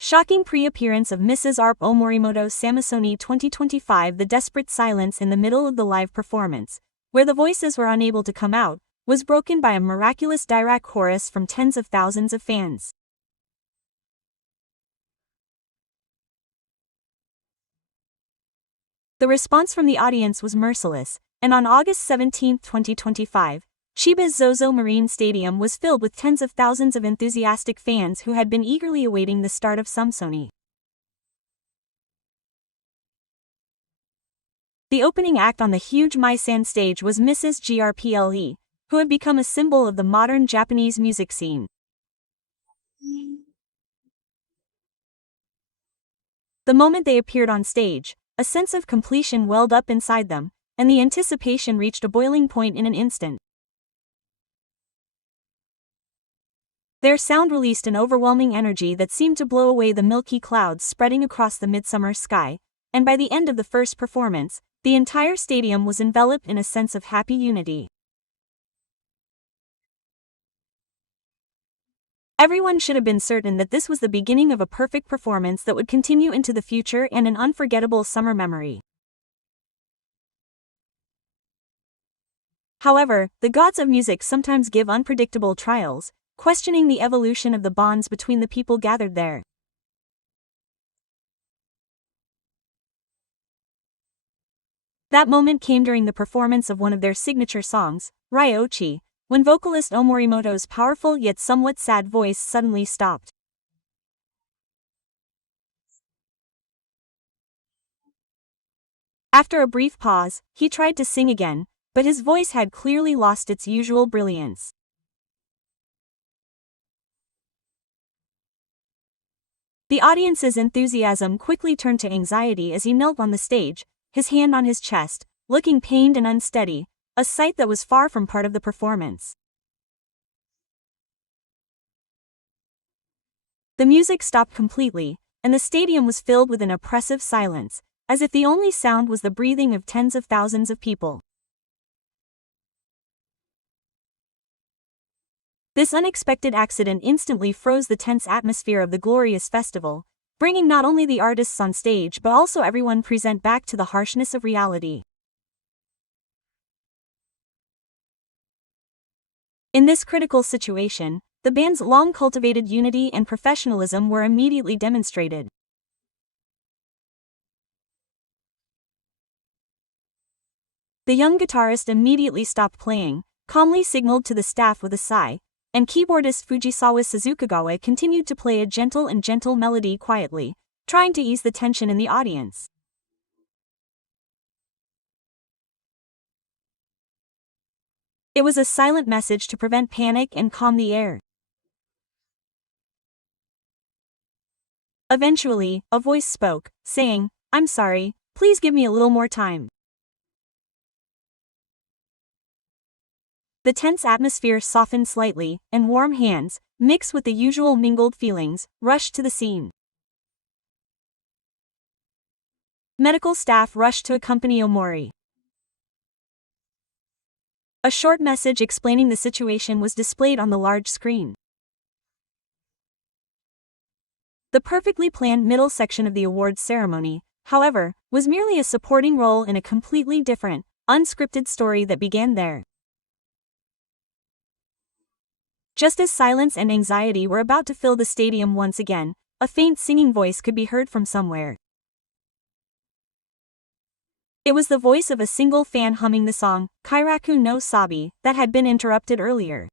Shocking pre-appearance of Mrs. APPLE Morimoto Samasoni 2025. The desperate silence in the middle of the live performance, where the voices were unable to come out, was broken by a miraculous direct chorus from tens of thousands of fans. The response from the audience was merciless, and on August 17, 2025, Chiba's ZOZO Marine Stadium was filled with tens of thousands of enthusiastic fans who had been eagerly awaiting the start of Samasoni. The opening act on the huge Maisan stage was Mrs. GRPLE, who had become a symbol of the modern Japanese music scene. The moment they appeared on stage, a sense of completion welled up inside them, and the anticipation reached a boiling point in an instant. Their sound released an overwhelming energy that seemed to blow away the milky clouds spreading across the midsummer sky, and by the end of the first performance, the entire stadium was enveloped in a sense of happy unity. Everyone should have been certain that this was the beginning of a perfect performance that would continue into the future and an unforgettable summer memory. However, the gods of music sometimes give unpredictable trials, questioning the evolution of the bonds between the people gathered there. That moment came during the performance of one of their signature songs, Ryochi, when vocalist Omorimoto's powerful yet somewhat sad voice suddenly stopped. After a brief pause, he tried to sing again, but his voice had clearly lost its usual brilliance. The audience's enthusiasm quickly turned to anxiety as he knelt on the stage, his hand on his chest, looking pained and unsteady, a sight that was far from part of the performance. The music stopped completely, and the stadium was filled with an oppressive silence, as if the only sound was the breathing of tens of thousands of people. This unexpected accident instantly froze the tense atmosphere of the glorious festival, bringing not only the artists on stage but also everyone present back to the harshness of reality. In this critical situation, the band's long-cultivated unity and professionalism were immediately demonstrated. The young guitarist immediately stopped playing, calmly signaled to the staff with a sigh, and keyboardist Fujisawa Suzukagawa continued to play a gentle melody quietly, trying to ease the tension in the audience. It was a silent message to prevent panic and calm the air. Eventually, a voice spoke, saying, "I'm sorry, please give me a little more time." The tense atmosphere softened slightly, and warm hands, mixed with the usual mingled feelings, rushed to the scene. Medical staff rushed to accompany Omori. A short message explaining the situation was displayed on the large screen. The perfectly planned middle section of the awards ceremony, however, was merely a supporting role in a completely different, unscripted story that began there. Just as silence and anxiety were about to fill the stadium once again, a faint singing voice could be heard from somewhere. It was the voice of a single fan humming the song, Kairaku no Sabi, that had been interrupted earlier.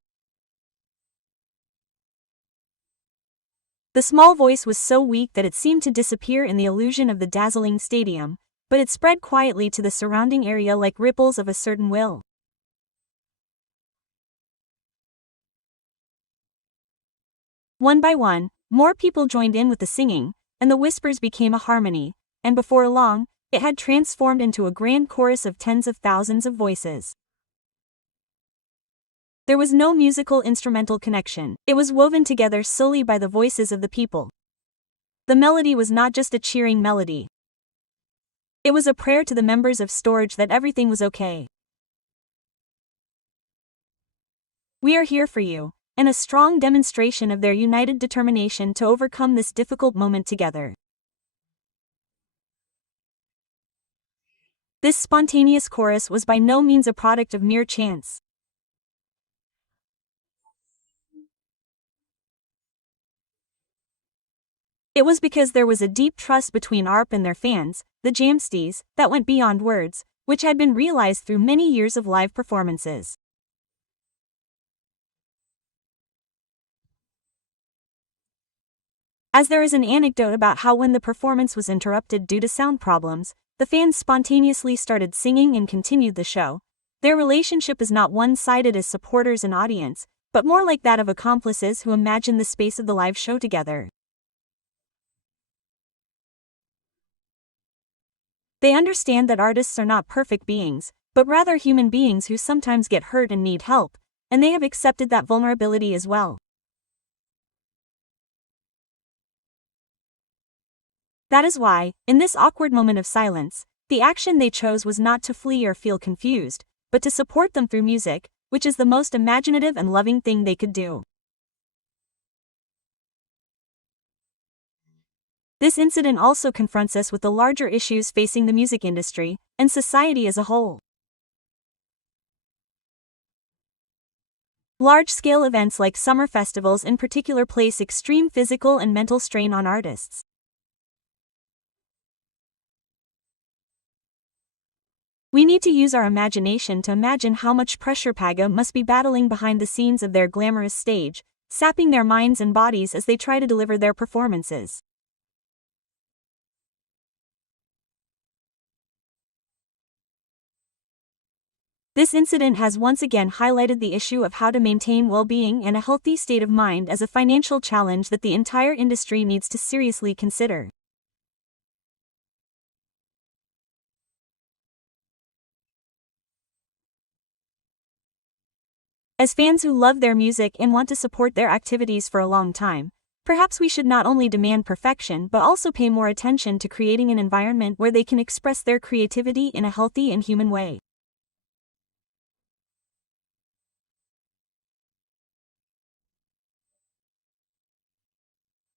The small voice was so weak that it seemed to disappear in the illusion of the dazzling stadium, but it spread quietly to the surrounding area like ripples of a certain will. One by one, more people joined in with the singing, and the whispers became a harmony, and before long, it had transformed into a grand chorus of tens of thousands of voices. There was no musical instrumental connection, it was woven together solely by the voices of the people. The melody was not just a cheering melody. It was a prayer to the members of Storage that everything was okay. "We are here for you. and a strong demonstration of their united determination to overcome this difficult moment together. This spontaneous chorus was by no means a product of mere chance. It was because there was a deep trust between ARP and their fans, the Jamsties, that went beyond words, which had been realized through many years of live performances. As there is an anecdote about how when the performance was interrupted due to sound problems, the fans spontaneously started singing and continued the show. Their relationship is not one-sided as supporters and audience, but more like that of accomplices who imagine the space of the live show together. They understand that artists are not perfect beings, but rather human beings who sometimes get hurt and need help, and they have accepted that vulnerability as well. That is why, in this awkward moment of silence, the action they chose was not to flee or feel confused, but to support them through music, which is the most imaginative and loving thing they could do. This incident also confronts us with the larger issues facing the music industry and society as a whole. Large-scale events like summer festivals in particular place extreme physical and mental strain on artists. We need to use our imagination to imagine how much pressure Paga must be battling behind the scenes of their glamorous stage, sapping their minds and bodies as they try to deliver their performances. This incident has once again highlighted the issue of how to maintain well-being and a healthy state of mind as a financial challenge that the entire industry needs to seriously consider. As fans who love their music and want to support their activities for a long time, perhaps we should not only demand perfection but also pay more attention to creating an environment where they can express their creativity in a healthy and human way.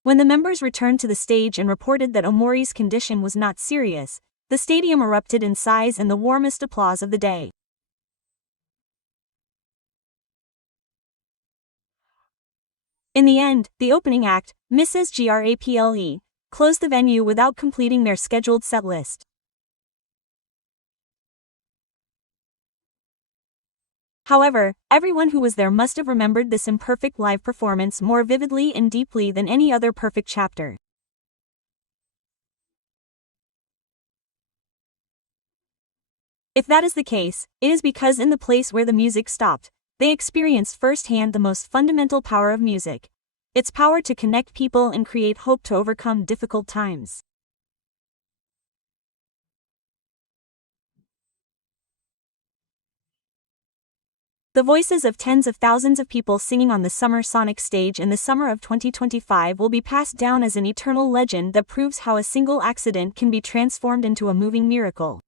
When the members returned to the stage and reported that Omori's condition was not serious, the stadium erupted in sighs and the warmest applause of the day. In the end, the opening act, Mrs. GRAPLE, closed the venue without completing their scheduled set list. However, everyone who was there must have remembered this imperfect live performance more vividly and deeply than any other perfect chapter. If that is the case, it is because in the place where the music stopped, they experienced firsthand the most fundamental power of music, its power to connect people and create hope to overcome difficult times. The voices of tens of thousands of people singing on the Summer Sonic stage in the summer of 2025 will be passed down as an eternal legend that proves how a single accident can be transformed into a moving miracle.